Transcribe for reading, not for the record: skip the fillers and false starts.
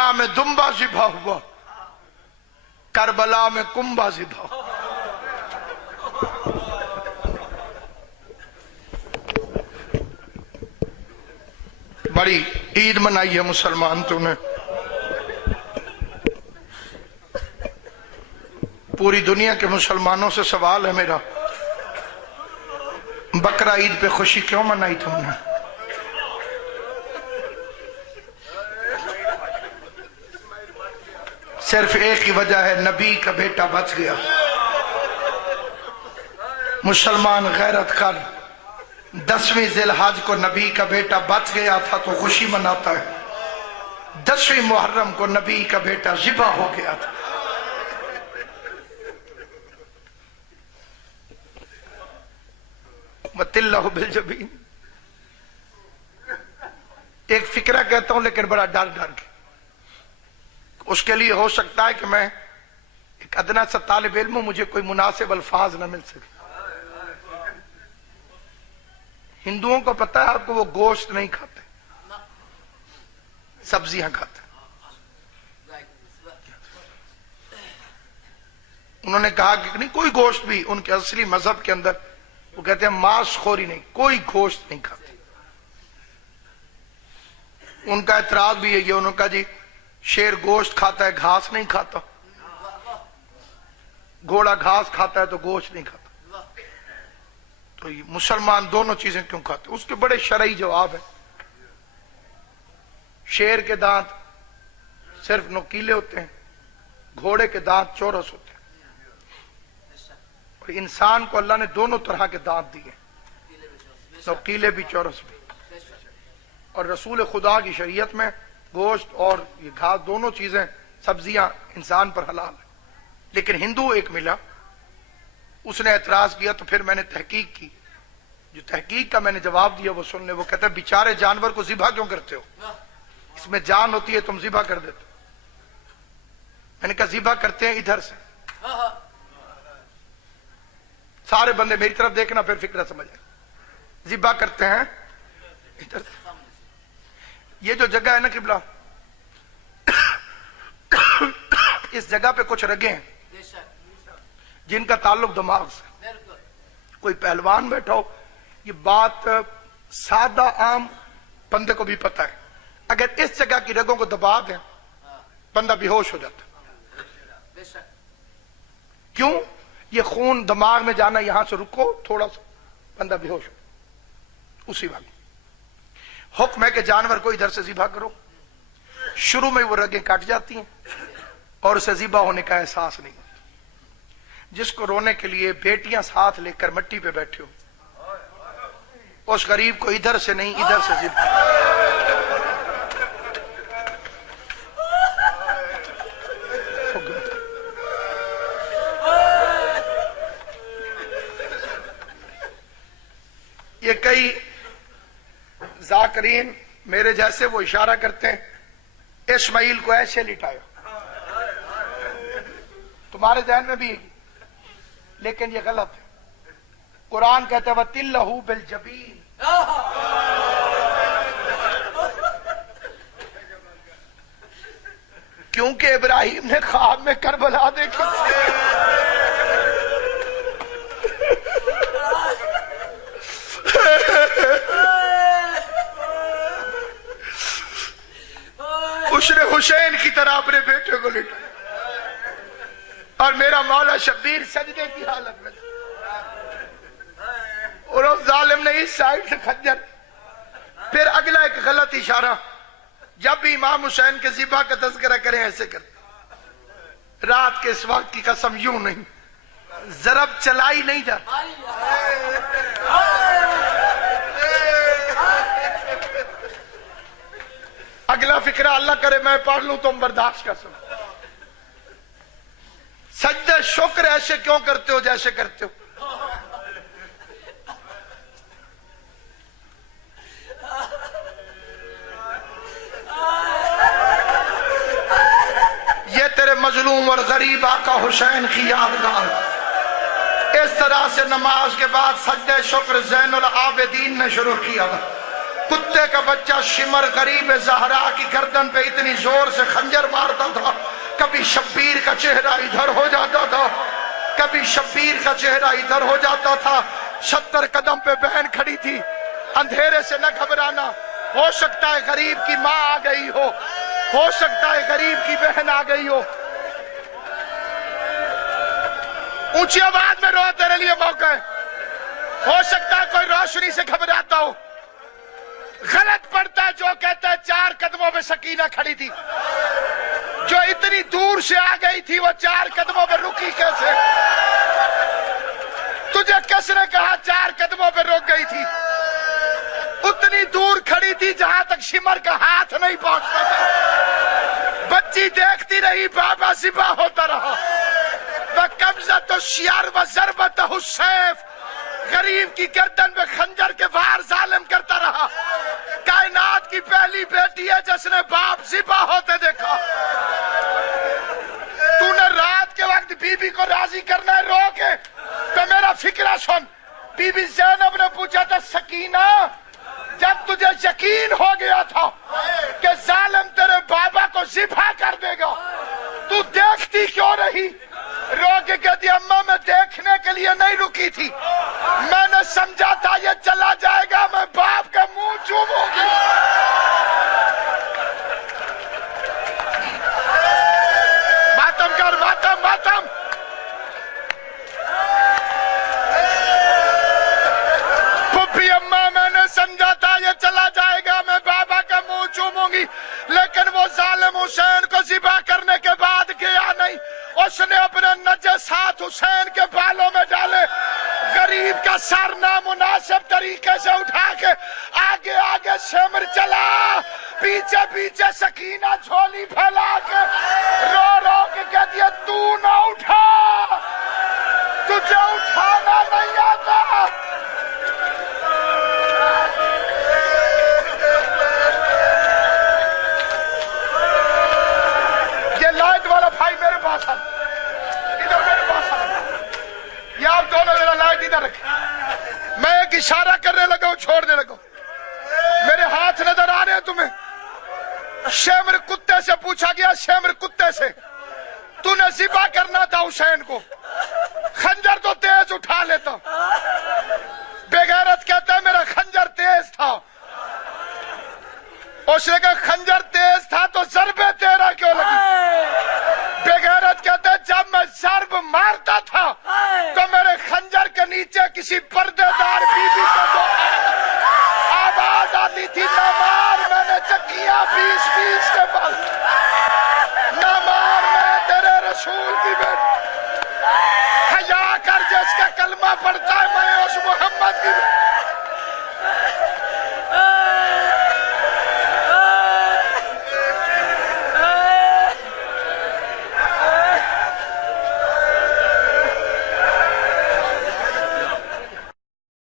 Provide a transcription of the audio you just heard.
مینا میں دمبا ذبح ہوا، کربلا میں کنبا ذبح ہوا۔ بڑی عید منائی ہے مسلمان تو نے، پوری دنیا کے مسلمانوں سے سوال ہے میرا، بقرہ عید پہ خوشی کیوں منائی تم نے؟ صرف ایک ہی وجہ ہے، نبی کا بیٹا بچ گیا۔ مسلمان غیرت کر، 10ویں ذی الحج کو نبی کا بیٹا بچ گیا تھا تو خوشی مناتا ہے، 10ویں محرم کو نبی کا بیٹا ذبح ہو گیا تھا۔ مَتِلَّهُ بِالْجَبِينِ۔ ایک فکرہ کہتا ہوں لیکن بڑا ڈر کے، اس کے لیے ہو سکتا ہے کہ میں ایک ادنا سا طالب علم ہوں، مجھے کوئی مناسب الفاظ نہ مل سکے۔ ہندوؤں کو پتہ ہے آپ کو، وہ گوشت نہیں کھاتے، سبزیاں کھاتے۔ انہوں نے کہا کہ نہیں کوئی گوشت بھی، ان کے اصلی مذہب کے اندر وہ کہتے ہیں ماس خوری نہیں، کوئی گوشت نہیں کھاتے۔ ان کا اعتراض بھی ہے یہ، انہوں نے کہا جی شیر گوشت کھاتا ہے گھاس نہیں کھاتا، گھوڑا گھاس کھاتا ہے تو گوشت نہیں کھاتا، تو یہ مسلمان دونوں چیزیں کیوں کھاتے؟ اس کے بڑے شرعی جواب ہیں۔ شیر کے دانت صرف نوکیلے ہوتے ہیں، گھوڑے کے دانت چورس ہوتے ہیں، اور انسان کو اللہ نے دونوں طرح کے دانت دیے، نوکیلے بھی چورس بھی، اور رسول خدا کی شریعت میں گوشت اور یہ گھاس دونوں چیزیں سبزیاں انسان پر حلال ہیں۔ لیکن ہندو ایک ملا، اس نے اعتراض کیا تو پھر میں نے تحقیق کی، جو تحقیق کا میں نے جواب دیا وہ سن لے۔ وہ کہتا ہے بیچارے جانور کو ذبح کیوں کرتے ہو؟ اس میں جان ہوتی ہے، تم ذبح کر دیتے ہو۔ میں نے کہا ذبح کرتے ہیں ادھر سے، سارے بندے میری طرف دیکھنا پھر فکرہ سمجھ آئے، ذبح کرتے ہیں ادھر سے۔ یہ جو جگہ ہے نا قبلہ، اس جگہ پہ کچھ رگیں ہیں جن کا تعلق دماغ سے۔ کوئی پہلوان بیٹھا ہو، یہ بات سادہ عام بندے کو بھی پتا ہے، اگر اس جگہ کی رگوں کو دبا دیں بندہ بے ہوش ہو جاتا ہے۔ کیوں؟ یہ خون دماغ میں جانا، یہاں سے رکو تھوڑا سا بندہ بے ہوش ہو، اسی وقت حکم ہے کہ جانور کو ادھر سے ذبح کرو۔ شروع میں وہ رگیں کٹ جاتی ہیں اور اسے ذبح ہونے کا احساس نہیں ہوتا۔ جس کو رونے کے لیے بیٹیاں ساتھ لے کر مٹی پہ بیٹھے ہو، اس غریب کو ادھر سے نہیں ادھر سے ذبح۔ یہ کئی ذاکرین میرے جیسے وہ اشارہ کرتے ہیں اسماعیل کو ایسے لٹایا، تمہارے ذہن میں بھی، لیکن یہ غلط ہے۔ قرآن کہتا ہے وَتِلَّهُ بِالْجَبِينِ، کیونکہ ابراہیم نے خواب میں کربلا دیکھی۔ اس نے حسین کی طرح اپنے بیٹے کو لٹایا، اور میرا مولا شبیر سجدے کی حالت میں، اور اس ظالم نے اس سائڈ سے خنجر۔ پھر اگلا ایک غلط اشارہ، جب بھی امام حسین کے ذبح کا تذکرہ کریں ایسے کرتے، رات کے اس وقت کی قسم یوں نہیں، ضرب چلائی نہیں جاتی۔ اگلا فکرہ اللہ کرے میں پڑھ لوں تم برداشت کر سکو۔ سجدہ شکر ایسے کیوں کرتے ہو جیسے کرتے ہو؟ یہ تیرے مظلوم اور غریب آقا حسین کی یادگار۔ اس طرح سے نماز کے بعد سجدہ شکر زین العابدین نے شروع کیا تھا۔ کتے کا بچہ شمر غریب زہرا کی گردن پہ اتنی زور سے خنجر مارتا تھا، کبھی شبیر کا چہرہ ادھر ہو جاتا تھا، کبھی شبیر کا چہرہ ادھر ہو جاتا تھا۔ 70 قدم پہ بہن کھڑی تھی، اندھیرے سے نہ گھبرانا، ہو سکتا ہے غریب کی ماں آ گئی ہو سکتا ہے غریب کی بہن آ گئی ہو۔ اونچی آواز میں رو، تیرے لیے موقع ہے، ہو سکتا ہے کوئی روشنی سے گھبراتا ہو۔ غلط پڑتا ہے جو کہتا ہے 4 قدموں پہ سکینہ کھڑی تھی، جو اتنی دور سے آ گئی تھی وہ 4 قدموں پہ رکی کیسے؟ تجھے کس نے کہا 4 قدموں پہ رک گئی تھی؟ اتنی دور کھڑی تھی جہاں تک شمر کا ہاتھ نہیں پہنچتا تھا۔ بچی دیکھتی رہی، بابا ذبح ہوتا رہا۔ وَقَبْضَةُ الشِّعَرِ وَضَرْبَتُهُ السَّيْفُ، غریب کی گردن میں خنجر کے وار ظالم کرتا رہا۔ کائنات کی پہلی بیٹی ہے جس نے باپ ذبح ہوتے دیکھا۔ تو نے رات کے وقت بی بی کو راضی کرنا ہے، رو کے تو میرا فکرہ سن۔ بی بی زینب نے پوچھا تھا سکینہ، جب تجھے یقین ہو گیا تھا کہ ظالم تیرے بابا کو ذبح کر دے گا، تو دیکھتی کیوں رہی؟ رو کے کہتی اماں میں دیکھنے کے لیے نہیں رکی تھی، میں نے سمجھا تھا یہ چلا جائے گا، میں باپ کا منہ چوموں گی۔ ماتم کر، ماتم ماتم۔ پھپھی اماں میں نے سمجھا تھا یہ چلا جائے گا، میں بابا کا منہ چوموں گی، لیکن وہ ظالم حسین کو ذبح کرنے کے بعد گیا نہیں، اس نے اپنے نجسات حسین کے بالوں میں ڈالے، غریب کا سر نامناسب طریقے سے اٹھا کے آگے آگے شمر چلا، پیچھے پیچھے سکینہ جھولی پھیلا کے رو رو کے کہتی ہے تو نہ اٹھا، تجھے اٹھانا نہیں آتا۔ یہ لائٹ والا بھائی میرے پاس ہے، ادھر میرے پاس ہے، یہ آپ دونوں ذرا لائٹ ادھر رکھیں، میں ایک اشارہ کرنے لگا ہوں، چھوڑنے لگا ہوں، میرے ہاتھ نظر آ رہے ہیں تمہیں۔ شمر کتے سے پوچھا گیا، شمر کتے سے تو نے ذبح کرنا تھا حسین کو، خنجر تو تیز اٹھا لیتا۔ بے غیرت کہتا ہے میرا خنجر تیز تھا، اس نے کہا خنجر تیز تھا تو ضربیں تیرا کیوں لگی؟ بے غیرت کہتا ہے جب میں ضرب مارتا تھا تو میرے خنجر کے نیچے کسی پردے دار بی بی کو آواز آتی تھی نہ مار، میں نے چکیاں 20 کے پاس، نہ مار، میں تیرے رسول کی بیٹی، حیا کر جس کا کلمہ پڑھتا ہے، میں اس محمد